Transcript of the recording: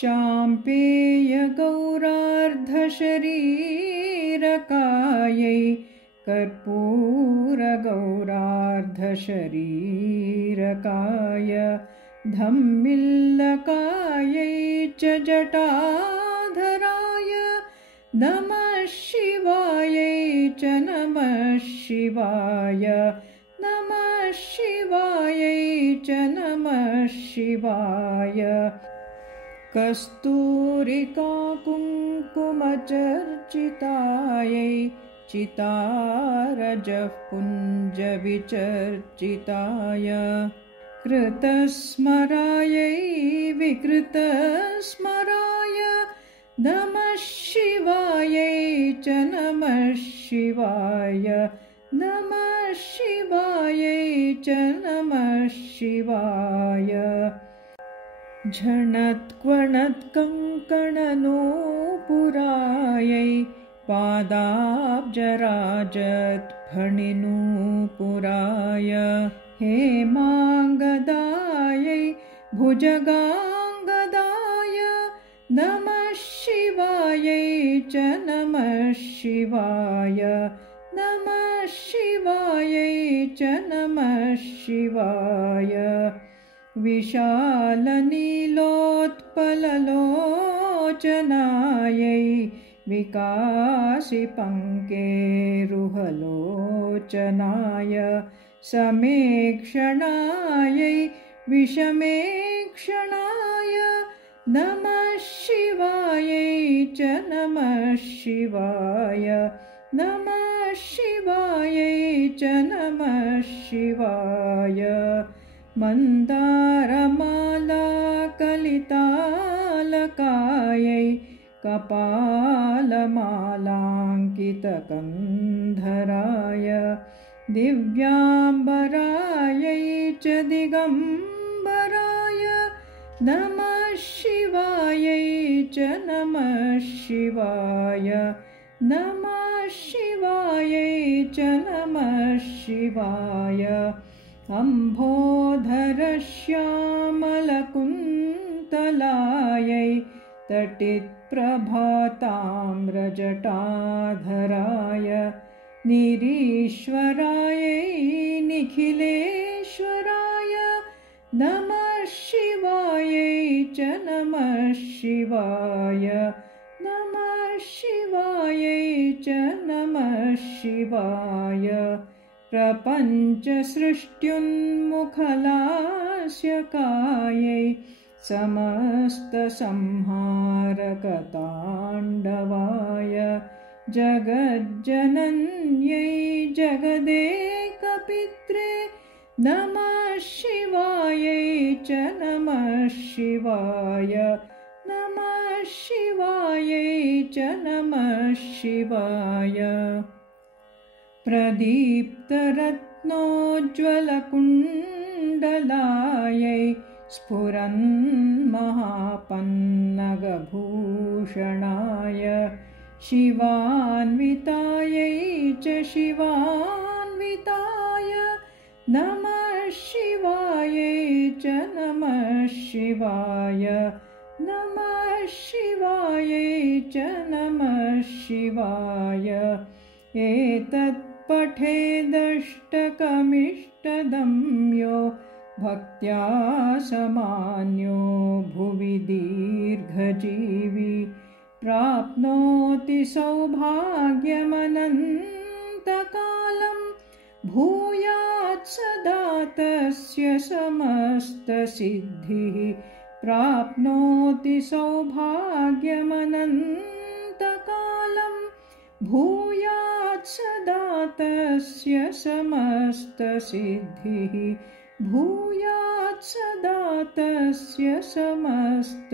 चाम्पेयगौरार्धशरीरकायै कर्पूरगौरार्धशरीरकाय धम्मिल्लकायै च जटाधराय नमः शिवायै च नमः शिवाय नमः शिवायै च नमः शिवाय कस्तूरिकाकुङ्कुमचर्चितायै चितारजःपुञ्जविचर्चिताय कृतस्मरायै विकृतस्मराय नमः शिवायै च नमः शिवाय नमः शिवायै च नमः शिवाय झणत्क्वणत्कङ्कणनूपुरायै पादाब्जराजत्फणिनूपुराय हेमाङ्गदायै भुजगाङ्गदाय नमः शिवायै च नमः शिवाय नमः शिवायै च नमः शिवाय विशालनीलोत्पललोचनायै विकासिपङ्केरुहलोचनाय समेक्षणायै विषमेक्षणाय नमः शिवायै च नमः शिवाय नमः शिवायै च नमः शिवाय मन्दारमालाकलितालकायै कपालमालाङ्कितकन्धराय दिव्याम्बरायै च दिगम्बराय नमः शिवायै च नमः शिवाय नमः शिवायै च नमः शिवाय अम्भोधरश्यामलकुन्तलायै तटित्प्रभाताम्रजटाधराय निरीश्वरायै निखिलेश्वराय नमः शिवायै च नमः शिवाय नमः शिवायै च नमः शिवाय प्रपञ्चसृष्ट्युन्मुखलास्यकायै समस्तसंहारकताण्डवाय जगज्जनन्यै जगदेकपित्रे नमः शिवायै च नमः शिवाय नमः शिवायै च नमः शिवाय प्रदीप्तरत्नोज्ज्वलकुण्डलायै स्फुरन्महापन्नगभूषणाय शिवान्वितायै च शिवान्विताय नमः शिवायै च नमः शिवाय नमः शिवायै च नमः शिवाय एतत्पठेदष्टकमिष्टदं यो भक्त्या समान्यो भुवि दीर्घजीवी प्राप्नोति सौभाग्यमनन्तकालं भूयात् सदा तस्य समस्तसिद्धिः प्राप्नोति सौभाग्यमनन्तकालं भूयात् सदा तस्य समस्तसिद्धिः भूयात् सदा तस्य समस्तसिद्धिः।